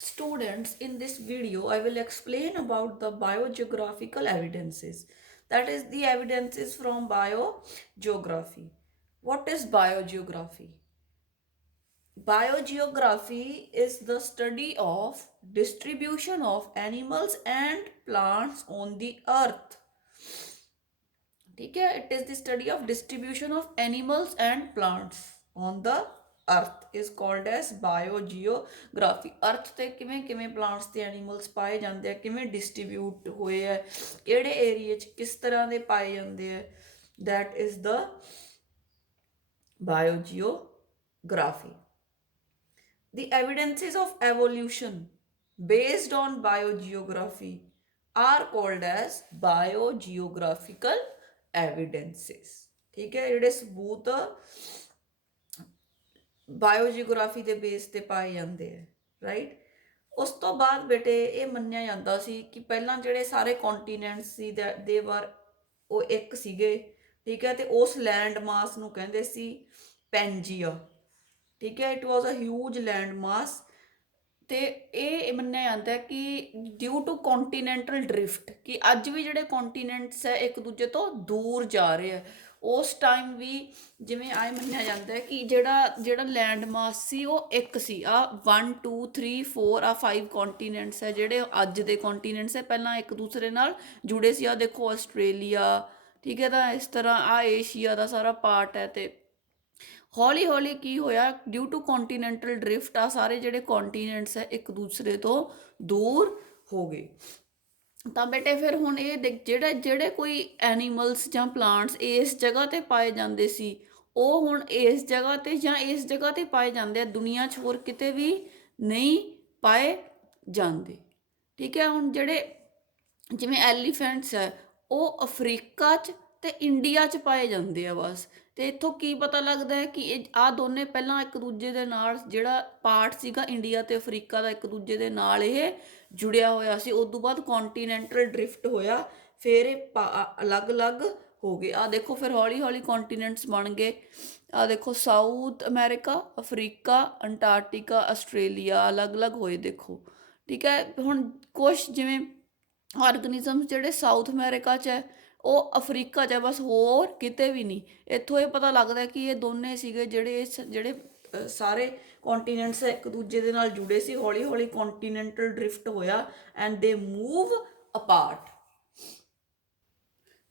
Students, in this video, I will explain about the biogeographical evidences. That is the evidences from biogeography. What is biogeography? Biogeography is the study of distribution of animals and plants on the earth. ठीक है, it is the study of distribution of animals and plants on the earth is called as biogeography। अर्थ ਤੇ ਕਿਵੇਂ ਕਿਵੇਂ plants ਤੇ animals ਪਾਏ ਜਾਂਦੇ ਆ, ਕਿਵੇਂ ਡਿਸਟ੍ਰੀਬਿਊਟ ਹੋਏ ਆ, ਕਿਹੜੇ ਏਰੀਏ 'ਚ ਕਿਸ ਤਰ੍ਹਾਂ ਦੇ ਪਾਏ ਜਾਂਦੇ ਆ, that is the biogeography। The evidences of evolution based on biogeography are called as biogeographical evidences। ठीक है, ਜਿਹੜੇ ਸਬੂਤ ਬਾਇਓਜੀਓਗ੍ਰਾਫੀ ਦੇ ਬੇਸ ਤੇ ਪਾਏ ਜਾਂਦੇ ਆ, ਰਾਈਟ। ਉਸ ਤੋਂ ਬਾਅਦ ਬੇਟੇ ਇਹ ਮੰਨਿਆ ਜਾਂਦਾ ਸੀ ਕਿ ਪਹਿਲਾਂ ਜਿਹੜੇ ਸਾਰੇ ਕੌਂਟੀਨੈਂਟਸ ਸੀ ਦੇ ਵਰ ਉਹ ਇੱਕ ਸੀਗੇ, ਠੀਕ ਹੈ, ਤੇ ਉਸ ਲੈਂਡ ਮਾਸ ਨੂੰ ਕਹਿੰਦੇ ਸੀ ਪੈਂਜੀਆ। ਠੀਕ ਹੈ, it was a huge land mass. ਤੇ ਇਹ ਮੰਨਿਆ ਜਾਂਦਾ ਹੈ ਕਿ ਡਿਊ ਟੂ ਕੌਂਟੀਨੈਂਟਲ ਡਰਿਫਟ, ਕਿ ਅੱਜ ਵੀ ਜਿਹੜੇ ਕੌਂਟੀਨੈਂਟਸ ਹੈ ਇੱਕ ਦੂਜੇ ਤੋਂ ਦੂਰ ਜਾ ਰਹੇ ਆ। ਉਸ ਟਾਈਮ ਵੀ ਜਿਵੇਂ ਆਏ ਮੰਨਿਆ ਜਾਂਦਾ ਹੈ ਕਿ ਜਿਹੜਾ ਜਿਹੜਾ ਲੈਂਡ ਮਾਸ ਸੀ ਉਹ ਇੱਕ ਸੀ। ਆ 1 2 3 4 ਆ 5 ਕੌਂਟੀਨੈਂਟਸ ਹੈ ਜਿਹੜੇ ਅੱਜ ਦੇ ਕੌਂਟੀਨੈਂਟਸ ਹੈ, ਪਹਿਲਾਂ ਇੱਕ ਦੂਸਰੇ ਨਾਲ ਜੁੜੇ ਸੀ। ਆ ਦੇਖੋ ਆਸਟ੍ਰੇਲੀਆ, ਠੀਕ ਹੈ, ਤਾਂ ਇਸ ਤਰ੍ਹਾਂ ਆ ਏਸ਼ੀਆ ਦਾ ਸਾਰਾ ਪਾਰਟ ਹੈ। ਤੇ ਹੌਲੀ ਹੌਲੀ ਕੀ ਹੋਇਆ, ਡਿਊ ਟੂ ਕੌਂਟੀਨੈਂਟਲ ਡਰਿਫਟ ਆ ਸਾਰੇ ਜਿਹੜੇ ਕੌਂਟੀਨੈਂਟਸ ਹੈ ਇੱਕ ਦੂਸਰੇ ਤੋਂ ਦੂਰ ਹੋ ਗਏ। ਤਾਂ ਬੇਟੇ ਫਿਰ ਹੁਣ ਇਹ ਦੇਖ, ਜਿਹੜੇ ਜਿਹੜੇ ਕੋਈ ਐਨੀਮਲਸ ਜਾਂ ਪਲਾਂਟਸ ਇਸ ਜਗ੍ਹਾ ਤੇ ਪਾਏ ਜਾਂਦੇ ਸੀ ਉਹ ਹੁਣ ਇਸ ਜਗ੍ਹਾ ਤੇ ਜਾਂ ਇਸ ਜਗ੍ਹਾ ਤੇ ਪਾਏ ਜਾਂਦੇ ਆ, ਦੁਨੀਆ 'ਚ ਹੋਰ ਕਿਤੇ ਵੀ ਨਹੀਂ ਪਾਏ ਜਾਂਦੇ। ਠੀਕ ਹੈ, ਹੁਣ ਜਿਹੜੇ ਜਿਵੇਂ ਐਲੀਫੈਂਟਸ ਹੈ ਉਹ ਅਫਰੀਕਾ 'ਚ ਤੇ ਇੰਡੀਆ 'ਚ ਪਾਏ ਜਾਂਦੇ ਆ ਬਸ। ਤੇ ਇੱਥੋਂ ਕੀ ਪਤਾ ਲੱਗਦਾ ਹੈ ਕਿ ਇਹ ਆ ਦੋਨੇ ਪਹਿਲਾਂ ਇੱਕ ਦੂਜੇ ਦੇ ਨਾਲ ਜਿਹੜਾ ਪਾਰਟ ਸੀਗਾ ਇੰਡੀਆ ਤੇ ਅਫਰੀਕਾ ਦਾ ਇੱਕ ਦੂਜੇ ਦੇ ਨਾਲ ਇਹ ਜੁੜਿਆ ਹੋਇਆ ਸੀ। ਉਸ ਤੋਂ ਬਾਅਦ ਕੌਂਟੀਨੈਂਟਲ ਡਰਿਫਟ ਹੋਇਆ, ਫਿਰ ਇਹ ਅਲੱਗ-ਅਲੱਗ ਹੋ ਗਏ। ਆ ਦੇਖੋ ਫਿਰ ਹੌਲੀ ਹੌਲੀ ਕੌਂਟੀਨੈਂਟਸ ਬਣ ਗਏ। ਆ ਦੇਖੋ south America, Africa, Antarctica, Australia ਅਲੱਗ-ਅਲੱਗ ਹੋਏ ਦੇਖੋ। ਠੀਕ ਹੈ, ਹੁਣ ਕੁਛ ਜਿਵੇਂ ਆਰਗਨਿਜ਼ਮ ਜਿਹੜੇ ਸਾਊਥ ਅਮਰੀਕਾ 'ਚ ਹੈ ਉਹ ਅਫਰੀਕਾ 'ਚ ਹੈ, ਬਸ ਹੋਰ ਕਿਤੇ ਵੀ ਨਹੀਂ। ਇੱਥੋਂ ਇਹ ਪਤਾ ਲੱਗਦਾ ਕਿ ਇਹ ਦੋਨੇ ਸੀਗੇ ਜਿਹੜੇ ਸਾਰੇ ਕੌਂਟੀਨੈਂਟਸ ਇੱਕ ਦੂਜੇ ਦੇ ਨਾਲ ਜੁੜੇ ਸੀ। ਹੌਲੀ ਹੌਲੀ ਕੌਂਟੀਨੈਂਟਲ ਡਰਿਫਟ ਹੋਇਆ ਐਂਡ ਦੇ ਮੂਵ ਅਪਾਰਟ।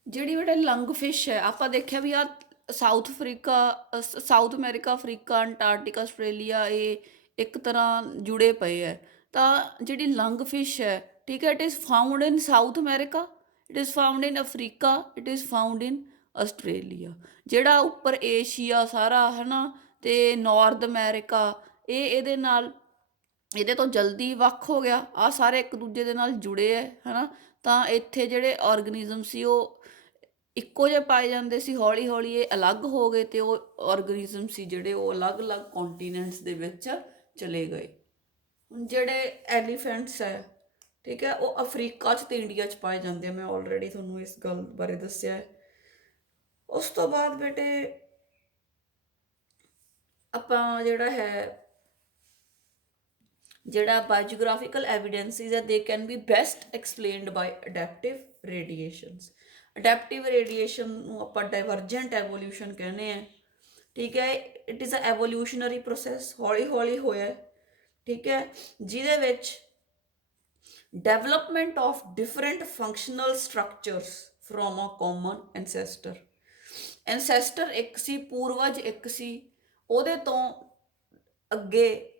ਜਿਹੜੀ ਬੇਟਾ ਲੰਗ ਫਿਸ਼ ਹੈ, ਆਪਾਂ ਦੇਖਿਆ ਵੀ ਆ south Africa, south America, Africa, Antarctica, Australia ਇਹ ਇੱਕ ਤਰ੍ਹਾਂ ਜੁੜੇ ਪਏ ਹੈ। ਤਾਂ ਜਿਹੜੀ ਲੰਗ ਫਿਸ਼ ਹੈ, ਠੀਕ ਹੈ, it is found in south America, it is found in Africa, it is found in Australia. ਜਿਹੜਾ ਉੱਪਰ ਏਸ਼ੀਆ ਸਾਰਾ ਹੈ ਨਾ ਤੇ ਨਾਰਥ ਅਮਰੀਕਾ ਇਹ ਇਹਦੇ ਤੋਂ ਜਲਦੀ ਵੱਖ ਹੋ ਗਿਆ। ਆ ਸਾਰੇ ਇੱਕ ਦੂਜੇ ਦੇ ਨਾਲ ਜੁੜੇ ਹੈ ਹਨਾ। ਤਾਂ ਇੱਥੇ ਜਿਹੜੇ ਆਰਗਨਿਜ਼ਮ ਸੀ ਉਹ ਇੱਕੋ ਜਿਹੇ ਪਾਏ ਜਾਂਦੇ ਸੀ, ਹੌਲੀ ਹੌਲੀ ਇਹ ਅਲੱਗ ਹੋ ਗਏ ਤੇ ਉਹ ਆਰਗਨਿਜ਼ਮ ਸੀ ਜਿਹੜੇ ਉਹ ਅਲੱਗ-ਅਲੱਗ ਕੌਂਟੀਨੈਂਟਸ ਦੇ ਵਿੱਚ ਚਲੇ ਗਏ। ਹੁਣ ਜਿਹੜੇ ਐਲੀਫੈਂਟਸ ਹੈ, ਠੀਕ ਹੈ, ਉਹ ਅਫਰੀਕਾ 'ਚ ਤੇ ਇੰਡੀਆ 'ਚ ਪਾਏ ਜਾਂਦੇ ਆ। ਮੈਂ ਆਲਰੇਡੀ ਤੁਹਾਨੂੰ ਇਸ ਗੱਲ ਬਾਰੇ ਦੱਸਿਆ ਹੈ। ਉਸ ਤੋਂ ਬਾਅਦ ਬੇਟੇ ਆਪਾਂ ਜਿਹੜਾ ਹੈ ਜਿਹੜਾ ਬਾਇਓਜੀਓਗ੍ਰਾਫਿਕਲ ਐਵੀਡੈਂਸਿਸ ਹੈ they can be best explained by adaptive radiations. Adaptive radiation ਨੂੰ ਆਪਾਂ ਡਾਇਵਰਜੈਂਟ ਐਵੋਲਿਊਸ਼ਨ ਕਹਿੰਦੇ ਆ। ਠੀਕ ਹੈ, it is a evolutionary process, ਹੌਲੀ ਹੌਲੀ ਹੋਇਆ। ਠੀਕ ਹੈ, ਜਿਹਦੇ ਵਿੱਚ development of different functional structures from a common ancestor ਇੱਕ ਸੀ, ਪੂਰਵਜ ਇੱਕ ਸੀ, ਉਹਦੇ ਤੋਂ ਅੱਗੇ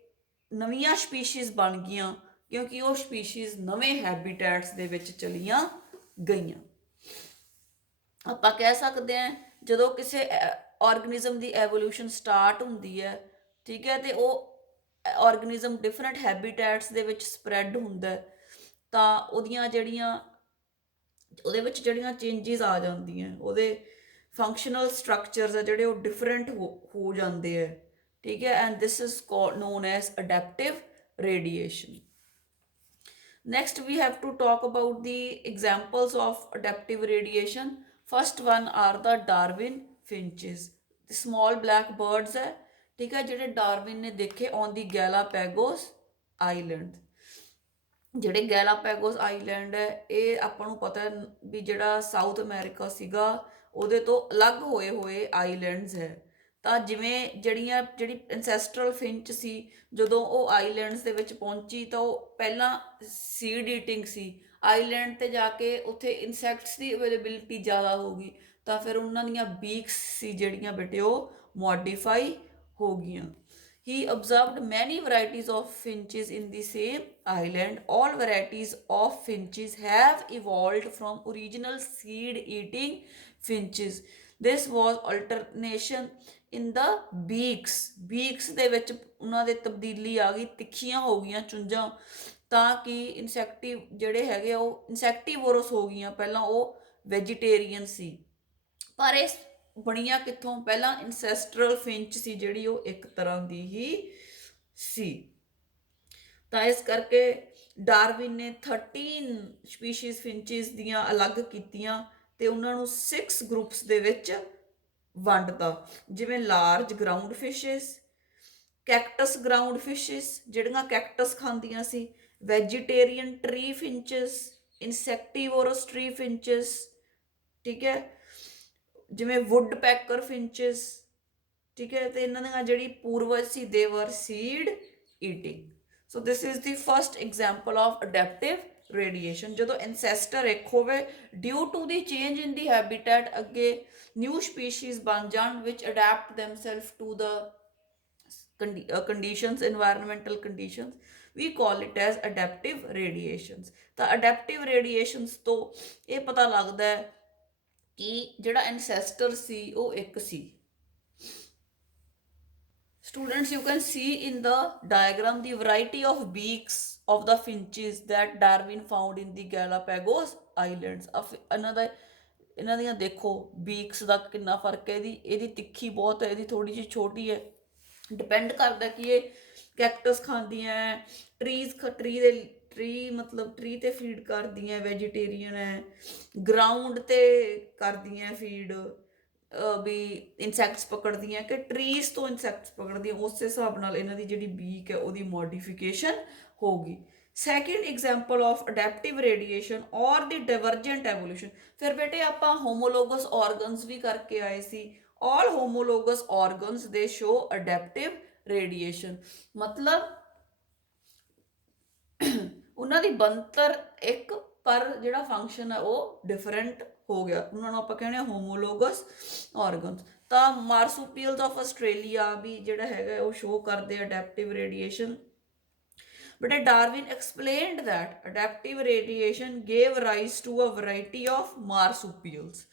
ਨਵੀਆਂ ਸਪੀਸ਼ੀਜ਼ ਬਣ ਗਈਆਂ ਕਿਉਂਕਿ ਉਹ ਸਪੀਸ਼ੀਜ਼ ਨਵੇਂ ਹੈਬੀਟੈਟਸ ਦੇ ਵਿੱਚ ਚਲੀਆਂ ਗਈਆਂ। ਆਪਾਂ ਕਹਿ ਸਕਦੇ ਹਾਂ ਜਦੋਂ ਕਿਸੇ ਆਰਗਨਿਜ਼ਮ ਦੀ ਐਵੋਲਿਊਸ਼ਨ ਸਟਾਰਟ ਹੁੰਦੀ ਹੈ, ਠੀਕ ਹੈ, ਤੇ ਉਹ ਆਰਗਨਿਜ਼ਮ ਡਿਫਰੈਂਟ ਹੈਬੀਟੈਟਸ ਦੇ ਵਿੱਚ ਸਪਰੈਡ ਹੁੰਦਾ ਤਾਂ ਉਹਦੇ ਵਿੱਚ ਜਿਹੜੀਆਂ ਚੇਂਜਿਸ ਆ ਜਾਂਦੀਆਂ, ਉਹਦੇ ਫੰਕਸ਼ਨਲ ਸਟਰਕਚਰਸ ਆ ਜਿਹੜੇ ਉਹ ਡਿਫਰੈਂਟ ਹੋ ਜਾਂਦੇ ਹੈ। ਠੀਕ ਹੈ, and this is known as adaptive radiation. Next we have to talk about the examples of adaptive radiation. First one are the Darwin finches, the small black birds है, ठीक है, ਜਿਹੜੇ ਡਾਰਵਿਨ ਨੇ ਦੇਖੇ ਔਨ ਦੀ ਗੈਲਾਪੈਗੋਸ ਆਈਲੈਂਡ। ਜਿਹੜੇ Galapagos island ਹੈ ਇਹ ਆਪਾਂ ਨੂੰ ਪਤਾ ਹੈ ਵੀ ਜਿਹੜਾ ਸਾਊਥ ਅਮਰੀਕਾ ਸੀਗਾ ਉਹਦੇ ਤੋਂ ਅਲੱਗ ਹੋਏ ਹੋਏ ਆਈਲੈਂਡਸ ਹੈ। ਤਾਂ ਜਿਵੇਂ ਜਿਹੜੀ ਐਂਸੈਸਟਰਲ ਫਿੰਚ ਸੀ, ਜਦੋਂ ਉਹ ਆਈਲੈਂਡਸ ਦੇ ਵਿੱਚ ਪਹੁੰਚੀ ਤਾਂ ਉਹ ਪਹਿਲਾਂ ਸੀਡ ਈਟਿੰਗ ਸੀ। ਆਈਲੈਂਡ ਤੇ ਜਾ ਕੇ ਉੱਥੇ ਇਨਸੈਕਟਸ ਦੀ ਅਵੇਲੇਬਿਲਿਟੀ ਜ਼ਿਆਦਾ ਹੋ ਗਈ, ਤਾਂ ਫਿਰ ਉਹਨਾਂ ਦੀਆਂ ਬੀਕਸ ਸੀ ਜਿਹੜੀਆਂ ਬੇਟੇ ਉਹ ਮੋਡੀਫਾਈ ਹੋ ਗਈਆਂ। He observed many varieties of finches in the same island. All varieties of finches have evolved from original seed-eating finches. This was alternation in the beaks. Beaks ਦੇ ਵਿੱਚ ਉਹਨਾਂ ਦੇ ਤਬਦੀਲੀ ਆ ਗਈ, ਤਿੱਖੀਆਂ ਹੋ ਗਈਆਂ ਚੁੰਝਾਂ, ਤਾਂ ਕਿ ਇਨਸੈਕਟਿਵ ਜਿਹੜੇ ਹੈਗੇ ਉਹ ਇਨਸੈਕਟੀਵੋਰਸ ਹੋ ਗਈਆਂ। ਪਹਿਲਾਂ ਉਹ ਵੈਜੀਟੇਰੀਅਨ ਸੀ, ਪਰ ਇਹ ਬਣੀਆਂ ਕਿੱਥੋਂ? ਪਹਿਲਾਂ ਇਨਸੈਸਟਰਲ ਫਿੰਚ ਸੀ ਜਿਹੜੀ ਉਹ ਇੱਕ ਤਰ੍ਹਾਂ ਦੀ ਹੀ ਸੀ। ਤਾਂ ਇਸ ਕਰਕੇ ਡਾਰਵਿਨ ਨੇ 13 ਸਪੀਸ਼ੀਜ਼ ਫਿੰਚਿਸ ਦੀਆਂ ਅਲੱਗ ਕੀਤੀਆਂ ਤੇ ਉਹਨਾਂ ਨੂੰ 6 ਗਰੁੱਪਸ ਦੇ ਵਿੱਚ ਵੰਡਤਾ, ਜਿਵੇਂ large ground fishes, cactus ground fishes ਜਿਹੜੀਆਂ ਕੈਕਟਸ ਖਾਂਦੀਆਂ ਸੀ, ਵੈਜੀਟੇਰੀਅਨ ਟਰੀ ਫਿੰਚਸ, ਇਨਸੈਕਟੀਵੋਰਸ ਟਰੀ ਫਿੰਚਸ, ਠੀਕ ਹੈ, ਜਿਵੇਂ ਵੁੱਡ ਪੈਕਰ ਫਿੰਚਸ, ਠੀਕ ਹੈ। ਤੇ ਇਹਨਾਂ ਦੀਆਂ ਜਿਹੜੀ ਪੂਰਵਜ ਸੀ they were seed eating. So this is the first example of adaptive radiation. ਜਦੋਂ ਐਂਸੈਸਟਰ ਇੱਕ ਹੋਵੇ, due to the change in the habitat ਅੱਗੇ ਨਿਊ ਸਪੀਸ਼ੀਜ਼ ਬਣ ਜਾਣ ਵਿਚ adapt themselves to the conditions, environmental conditions, we call it as adaptive radiations। ਤਾਂ adaptive radiations ਤੋਂ ਇਹ ਪਤਾ ਲੱਗਦਾ ਹੈ ਕਿ ਜਿਹੜਾ ਐਂਸੈਸਟਰ ਸੀ ਉਹ ਇੱਕ ਸੀ। Students, you can see in the diagram the variety of beaks of the finches that Darwin found in the Galapagos Islands। ਇਹਨਾਂ ਦੀਆਂ ਦੇਖੋ ਬੀਕਸ ਦਾ ਕਿੰਨਾ ਫਰਕ ਹੈ। ਇਹਦੀ ਤਿੱਖੀ ਬਹੁਤ ਹੈ, ਇਹਦੀ ਥੋੜੀ ਜਿਹੀ ਛੋਟੀ ਹੈ। ਡਿਪੈਂਡ ਕਰਦਾ ਕਿ ਇਹ ਕੈਕਟਸ ਖਾਂਦੀਆਂ, ਟਰੀ ਤੇ ਫੀਡ ਕਰਦੀਆਂ, ਵੈਜੀਟੇਰੀਅਨ ਹੈ, ਗਰਾਊਂਡ ਤੇ ਕਰਦੀਆਂ ਫੀਡ ਵੀ ਇਨਸੈਕਟਸ ਪਕੜਦੀਆਂ ਕਿ ਟਰੀਜ਼ ਤੋਂ ਇਨਸੈਕਟਸ ਪਕੜਦੀਆਂ, ਉਸੇ ਹਿਸਾਬ ਨਾਲ ਇਹਨਾਂ ਦੀ ਜਿਹੜੀ ਬੀਕ ਹੈ ਉਹਦੀ ਮੋਡੀਫਿਕੇਸ਼ਨ ਹੋਗੀ। Second example of adaptive radiation ਔਰ ਦੀ ਡਾਇਵਰਜੈਂਟ ਐਵੋਲੂਸ਼ਨ। ਫਿਰ ਬੇਟੇ ਆਪਾਂ ਹੋਮੋਲੋਗਸ ਆਰਗਨਸ ਵੀ ਕਰਕੇ ਆਏ ਸੀ। all homologous organs they show adaptive radiation। मतलब ਉਹਨਾਂ ਦੀ ਬਣਤਰ ਇੱਕ, ਪਰ ਜਿਹੜਾ ਫੰਕਸ਼ਨ ਹੈ ਉਹ ਡਿਫਰੈਂਟ ਹੋ ਗਿਆ, ਉਹਨਾਂ ਨੂੰ ਆਪਾਂ ਕਹਿੰਦੇ ਹੋਮੋਲੋਗਸ ਆਰਗਨਸ। ਤਾਂ ਮਾਰਸੂਪੀਅਲਸ ਆਫ ਆਸਟ੍ਰੇਲੀਆ ਵੀ ਜਿਹੜਾ ਹੈਗਾ ਉਹ ਸ਼ੋ ਕਰਦੇ ਅਡੈਪਟਿਵ radiation. But Darwin explained that adaptive radiation gave rise to a variety of marsupials।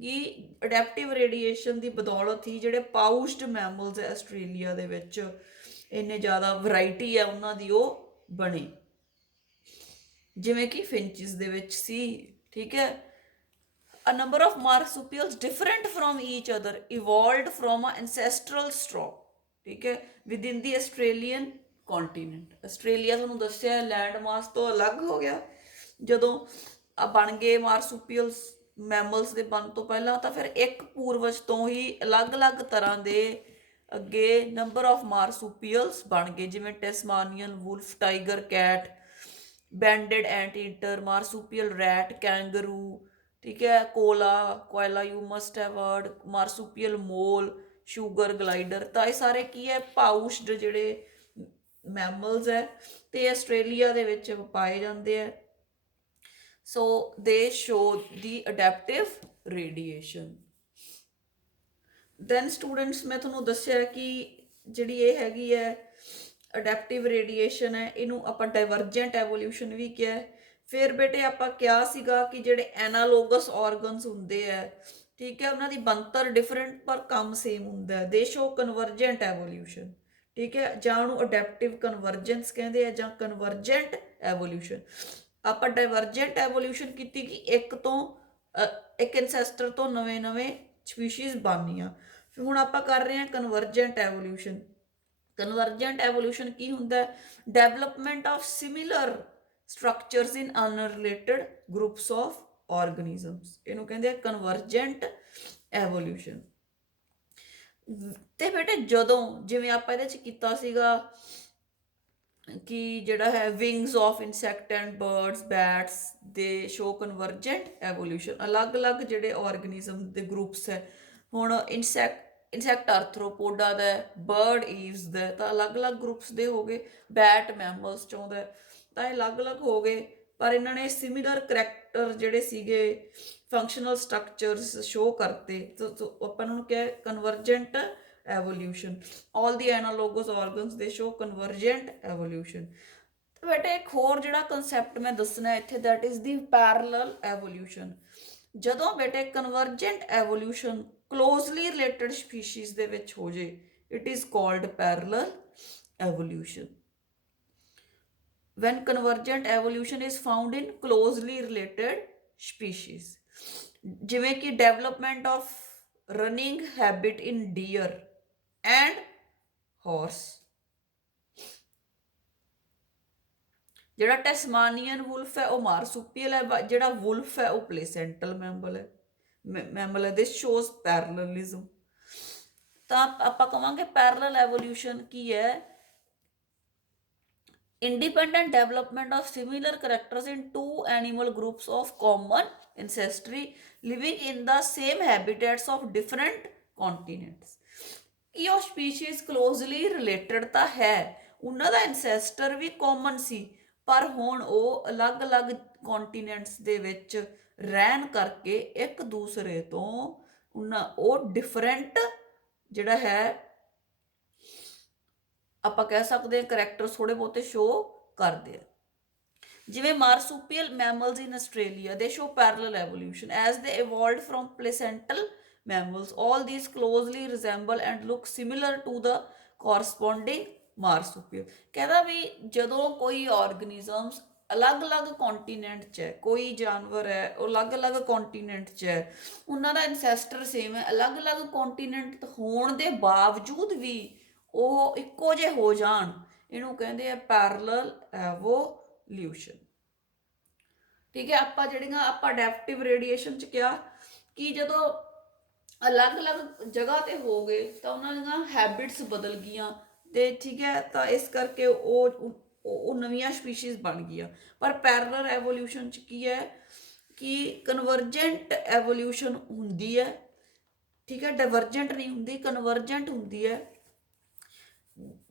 ਇਹ ਅਡੈਪਟਿਵ ਰੇਡੀਏਸ਼ਨ ਦੀ ਬਦੌਲਤ ਹੀ ਜਿਹੜੇ ਪਾਊਚਡ ਮੈਮਲਸ ਹੈ ਆਸਟ੍ਰੇਲੀਆ ਦੇ ਵਿੱਚ, ਇੰਨੇ ਜ਼ਿਆਦਾ ਵੈਰਾਈਟੀ ਹੈ ਉਹਨਾਂ ਦੀ ਉਹ ਬਣੀ, ਜਿਵੇਂ ਕਿ ਫਿੰਚਿਸ ਦੇ ਵਿੱਚ ਸੀ, ਠੀਕ ਹੈ। A number of marsupials different from each other evolved from an ancestral stock, ਠੀਕ ਹੈ, within the Australian continent। Australia ਤੁਹਾਨੂੰ ਦੱਸਿਆ ਲੈਂਡ ਮਾਸ ਤੋਂ ਅਲੱਗ ਹੋ ਗਿਆ ਜਦੋਂ ਬਣ ਗਏ ਮਾਰਸੂਪੀਅਲਸ ਮੈਮਲਸ ਦੇ ਬਣ ਤੋਂ ਪਹਿਲਾਂ, ਤਾਂ ਫਿਰ ਇੱਕ ਪੂਰਵਜ ਤੋਂ ਹੀ ਅਲੱਗ-ਅਲੱਗ ਤਰ੍ਹਾਂ ਦੇ ਅੱਗੇ ਨੰਬਰ ਆਫ ਮਾਰਸੂਪੀਅਲਸ ਬਣ ਗਏ, ਜਿਵੇਂ Tasmanian wolf, tiger cat, banded anteater, marsupial rat, kangaroo, ਠੀਕ ਹੈ, koala you must have heard, marsupial mole, sugar glider. ਤਾਂ ਇਹ ਸਾਰੇ ਕੀ ਹੈ? ਪਾਊਚਡ ਜਿਹੜੇ ਮੈਮਲਸ ਹੈ ਤੇ ਆਸਟ੍ਰੇਲੀਆ ਦੇ ਵਿੱਚ ਪਾਏ ਜਾਂਦੇ ਹੈ। So they show the ਅਡੈਪਟਿਵ radiation. Then students, ਮੈਂ ਤੁਹਾਨੂੰ ਦੱਸਿਆ ਕਿ ਜਿਹੜੀ ਇਹ ਹੈਗੀ ਹੈ ਅਡੈਪਟਿਵ ਰੇਡੀਏਸ਼ਨ ਹੈ, ਇਹਨੂੰ ਆਪਾਂ ਡਾਇਵਰਜੈਂਟ ਐਵੋਲਿਊਸ਼ਨ ਵੀ ਕਿਹਾ। ਫਿਰ ਬੇਟੇ ਆਪਾਂ ਕਿਹਾ ਸੀਗਾ ਕਿ ਜਿਹੜੇ ਐਨਾਲੋਗਸ ਆਰਗਨਸ ਹੁੰਦੇ ਹੈ, ਠੀਕ ਹੈ, ਉਹਨਾਂ ਦੀ ਬਣਤਰ ਡਿਫਰੈਂਟ ਪਰ ਕੰਮ ਸੇਮ ਹੁੰਦਾ, ਦੇ ਸ਼ੋ ਕਨਵਰਜੈਂਟ ਐਵੋਲਿਊਸ਼ਨ, ਠੀਕ ਹੈ, ਜਾਂ ਉਹਨੂੰ ਅਡੈਪਟਿਵ ਕਨਵਰਜੈਂਸ ਕਹਿੰਦੇ ਆ ਜਾਂ ਕਨਵਰਜੈਂਟ ਐਵੋਲਿਊਸ਼ਨ। ਆਪਾਂ ਡਾਇਵਰਜੈਂਟ ਐਵੋਲਿਊਸ਼ਨ ਕੀਤੀ ਕਿ ਇੱਕ ਐਂਸੈਸਟਰ ਤੋਂ ਨਵੇਂ ਸਪੀਸ਼ੀਜ਼ ਬਣਨੀਆਂ। ਫਿਰ ਹੁਣ ਆਪਾਂ ਕਰ ਰਹੇ ਹਾਂ ਕਨਵਰਜੈਂਟ ਐਵੋਲਿਊਸ਼ਨ। ਕਨਵਰਜੈਂਟ ਐਵੋਲਿਊਸ਼ਨ ਕੀ ਹੁੰਦਾ? Development of similar structures in unrelated groups of organisms, ਇਹਨੂੰ ਕਹਿੰਦੇ ਆ ਕਨਵਰਜੈਂਟ ਐਵੋਲਿਊਸ਼ਨ। ਤੇ ਬੇਟੇ ਜਦੋਂ ਜਿਵੇਂ ਆਪਾਂ ਇਹਦੇ 'ਚ ਕੀਤਾ ਸੀਗਾ ਕਿ ਜਿਹੜਾ ਹੈ wings of insect and birds bats ਦੇ ਸ਼ੋ ਕਨਵਰਜੈਂਟ ਐਵੋਲਿਊਸ਼ਨ। ਅਲੱਗ-ਅਲੱਗ ਜਿਹੜੇ ਆਰਗੇਨਿਜ਼ਮ ਦੇ ਗਰੁੱਪਸ ਹੈ, ਹੁਣ ਇਨਸੈਕਟ ਆਰਥਰੋਪੋਡਾ ਦਾ, ਬਰਡ ਈਵਸ ਦਾ, ਤਾਂ ਅਲੱਗ-ਅਲੱਗ ਗਰੁੱਪਸ ਦੇ ਹੋ ਗਏ। ਬੈਟ ਮੈਮਲਸ ਚ ਆਉਂਦਾ, ਤਾਂ ਇਹ ਅਲੱਗ-ਅਲੱਗ ਹੋ ਗਏ, ਪਰ ਇਹਨਾਂ ਨੇ ਸਿਮਿਲਰ ਕਰੈਕਟਰ ਜਿਹੜੇ ਸੀਗੇ, ਫੰਕਸ਼ਨਲ ਸਟਰਕਚਰਸ ਸ਼ੋ ਕਰਤੇ, ਤਾਂ ਆਪਾਂ ਨੂੰ ਕਿਹਾ convergent evolution. All the analogous organs they show convergent evolution. ਬੇਟੇ ਇੱਕ ਹੋਰ ਜਿਹੜਾ ਕਨਸੈਪਟ ਮੈਂ ਦੱਸਣਾ ਇੱਥੇ, that is the parallel evolution. ਜਦੋਂ ਬੇਟੇ convergent evolution closely related species ਦੇ ਵਿੱਚ ਹੋ ਜੇ, it is called parallel evolution. When convergent evolution is found in closely related species, ਜਿਵੇਂ ਕਿ development of running habit in deer and horse. ਜਿਹੜਾ ਟੈਸਮਾਨੀਅਨ wolf ਹੈ ਉਹ ਮਾਰਸੂਪੀਅਲ ਹੈ, ਜਿਹੜਾ ਵੁਲਫ ਹੈ ਉਹ ਪਲੇਸੈਂਟਲ ਮੈਮਲ ਹੈ। ਦਿਸ ਸ਼ੋਜ਼ ਪੈਰਲਲਿਜ਼ਮ। ਤਾਂ ਆਪਾਂ ਕਵਾਂਗੇ ਪੈਰਲਲ ਐਵੋਲਿਊਸ਼ਨ ਕੀ ਹੈ? independent development of similar characters in two animal groups of common ancestry living in the same habitats of different continents. ਕਿ ਉਹ ਸਪੀਸ਼ੀਜ਼ ਕਲੋਜ਼ਲੀ ਰਿਲੇਟਡ ਤਾਂ ਹੈ, ਉਹਨਾਂ ਦਾ ਐਨਸੈਸਟਰ ਵੀ ਕਾਮਨ ਸੀ, ਪਰ ਹੁਣ ਉਹ ਅਲੱਗ-ਅਲੱਗ ਕੌਂਟੀਨੈਂਟਸ ਦੇ ਵਿੱਚ ਰਹਿਣ ਕਰਕੇ ਇੱਕ ਦੂਸਰੇ ਤੋਂ ਉਹ ਡਿਫਰੈਂਟ ਜਿਹੜਾ ਹੈ ਆਪਾਂ ਕਹਿ ਸਕਦੇ ਹਾਂ ਕਰੈਕਟਰਸ ਥੋੜੇ ਬਹੁਤੇ ਸ਼ੋ ਕਰਦੇ ਆ। ਜਿਵੇਂ ਮਾਰਸੂਪੀਅਲ ਮੈਮਲਸ ਇਨ ਆਸਟ੍ਰੇਲੀਆ ਦੇ ਸ਼ੋ ਪੈਰਲਲ ਐਵੋਲਿਊਸ਼ਨ ਐਜ਼ ਦੇ ਇਵੋਲਵਡ from ਪਲੇਸੈਂਟਲ mammals. All these closely resemble and look similar to the corresponding marsupial. ਕਹਿੰਦਾ ਵੀ ਜਦੋਂ ਕੋਈ ਆਰਗੇਨਿਜ਼ਮਸ ਅਲੱਗ-ਅਲੱਗ ਕੌਂਟੀਨੈਂਟ 'ਚ ਹੈ, ਕੋਈ ਜਾਨਵਰ ਹੈ ਉਹ ਅਲੱਗ-ਅਲੱਗ ਕੌਂਟੀਨੈਂਟ 'ਚ ਹੈ, ਉਹਨਾਂ ਦਾ ਐਨਸੈਸਟਰ ਸੇਮ ਹੈ, ਅਲੱਗ-ਅਲੱਗ ਕੌਂਟੀਨੈਂਟ ਹੋਣ ਦੇ ਬਾਵਜੂਦ ਵੀ ਉਹ ਇੱਕੋ ਜਿਹੇ ਹੋ ਜਾਣ, ਇਹਨੂੰ ਕਹਿੰਦੇ ਆ ਪੈਰਲਲ ਐਵੋਲਿਊਸ਼ਨ। ਠੀਕ ਹੈ, ਆਪਾਂ ਜਿਹੜੀਆਂ ਆਪਾਂ ਅਡੈਪਟਿਵ ਰੇਡੀਏਸ਼ਨ 'ਚ ਕਿਹਾ ਕਿ ਜਦੋਂ ਅਲੱਗ-ਅਲੱਗ ਜਗ੍ਹਾ ਤੇ ਹੋ ਗਏ ਤਾਂ ਉਹਨਾਂ ਦੀਆਂ ਹੈਬਿਟਸ ਬਦਲ ਗਈਆਂ, ਤੇ ਠੀਕ ਹੈ, ਤਾਂ ਇਸ ਕਰਕੇ ਉਹ ਨਵੀਆਂ ਸਪੀਸ਼ੀਜ਼ ਬਣ ਗਈਆਂ। ਪਰ ਪੈਰਲਲ ਐਵੋਲਿਊਸ਼ਨ 'ਚ ਕੀ ਹੈ ਕਿ ਕਨਵਰਜੈਂਟ ਐਵੋਲਿਊਸ਼ਨ ਹੁੰਦੀ ਹੈ, ਠੀਕ ਹੈ, ਡਾਇਵਰਜੈਂਟ ਨਹੀਂ ਹੁੰਦੀ, ਕਨਵਰਜੈਂਟ ਹੁੰਦੀ ਹੈ।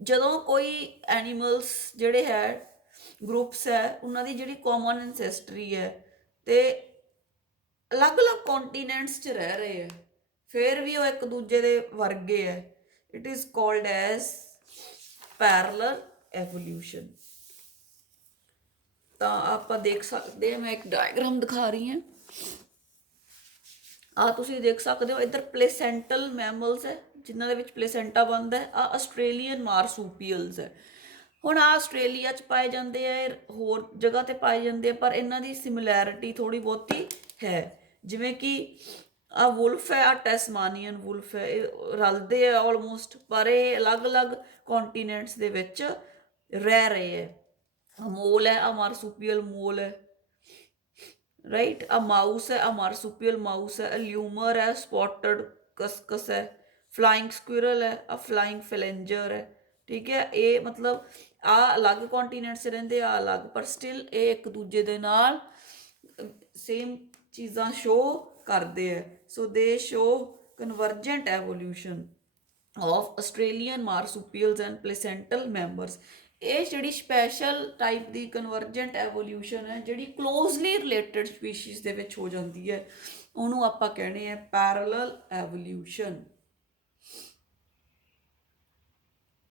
ਜਦੋਂ ਕੋਈ ਐਨੀਮਲਸ ਜਿਹੜੇ ਹੈ ਗਰੁੱਪਸ ਹੈ, ਉਹਨਾਂ ਦੀ ਜਿਹੜੀ ਕਾਮਨ ਐਨਸੈਸਟਰੀ ਹੈ ਤੇ ਅਲੱਗ-ਅਲੱਗ ਕੌਂਟੀਨੈਂਟਸ 'ਚ ਰਹਿ ਰਹੇ ਹੈ, ਫਿਰ ਵੀ ਉਹ ਇੱਕ ਦੂਜੇ ਦੇ ਵਰਗੇ ਹੈ, it is called as parallel evolution. ਤਾਂ ਆਪਾਂ ਦੇਖ ਸਕਦੇ ਹਾਂ, ਮੈਂ ਇੱਕ ਡਾਇਗਰਾਮ ਦਿਖਾ ਰਹੀ ਹਾਂ, ਆ ਤੁਸੀਂ ਦੇਖ ਸਕਦੇ ਹੋ, ਇੱਧਰ ਪਲੇਸੈਂਟਲ ਮੈਮਲਸ ਹੈ ਜਿਨ੍ਹਾਂ ਦੇ ਵਿੱਚ ਪਲੇਸੈਂਟਾ ਬਣਦਾ ਹੈ, ਆ ਆਸਟ੍ਰੇਲੀਅਨ ਮਾਰਸੂਪੀਅਲਸ ਹੈ। ਹੁਣ ਆ ਆਸਟ੍ਰੇਲੀਆ 'ਚ ਪਾਏ ਜਾਂਦੇ ਆ, ਹੋਰ ਜਗ੍ਹਾ ਤੇ ਪਾਏ ਜਾਂਦੇ ਆ, ਪਰ ਇਹਨਾਂ ਦੀ ਸਿਮਿਲੈਰਿਟੀ ਥੋੜ੍ਹੀ ਬਹੁਤੀ ਹੈ। ਜਿਵੇਂ ਕਿ ਆ ਵੁਲਫ ਹੈ, ਆ ਟੈਸਮਾਨੀਅਨ ਵੁਲਫ ਹੈ, ਇਹ ਰਲਦੇ ਆ ਆਲਮੋਸਟ, ਪਰ ਇਹ ਅਲੱਗ-ਅਲੱਗ ਕੌਂਟੀਨੈਂਟਸ ਦੇ ਵਿੱਚ ਰਹਿ ਰਹੇ ਹੈ। ਮੋਲ ਹੈ, ਆ ਮਾਰਸੂਪੀਅਲ ਮੋਲ ਹੈ, ਰਾਈਟ, ਆ ਮਾਊਸ ਹੈ, ਆ ਮਾਰਸੂਪੀਅਲ ਮਾਊਸ ਹੈ, ਲਿਊਮਰ ਹੈ, ਸਪੋਟਡ ਕਸਕਸ ਹੈ, ਫਲਾਈਂਗ ਸਕੁਇਰਲ ਹੈ, ਆ ਫਲਾਈਂਗ ਫਲੈਂਜਰ ਹੈ। ਠੀਕ ਹੈ, ਇਹ ਮਤਲਬ ਆ ਅਲੱਗ ਕੌਂਟੀਨੈਂਟਸ 'ਚ ਰਹਿੰਦੇ ਆ ਅਲੱਗ, ਪਰ ਸਟਿਲ ਇਹ ਇੱਕ ਦੂਜੇ ਦੇ ਨਾਲ ਸੇਮ ਚੀਜ਼ਾਂ ਸ਼ੋ ਕਰਦੇ ਹੈ। So they show convergent evolution of Australian marsupials and placental members. ਇਹ ਜਿਹੜੀ ਸਪੈਸ਼ਲ ਟਾਈਪ ਦੀ ਕਨਵਰਜੈਂਟ ਐਵੋਲਿਊਸ਼ਨ ਹੈ, ਜਿਹੜੀ ਕਲੋਜ਼ਲੀ ਰਿਲੇਟਡ ਸਪੀਸ਼ੀਜ਼ ਦੇ ਵਿੱਚ ਹੋ ਜਾਂਦੀ ਹੈ, ਉਹਨੂੰ ਆਪਾਂ ਕਹਿੰਦੇ ਆ ਪੈਰਲਲ ਐਵੋਲਿਊਸ਼ਨ।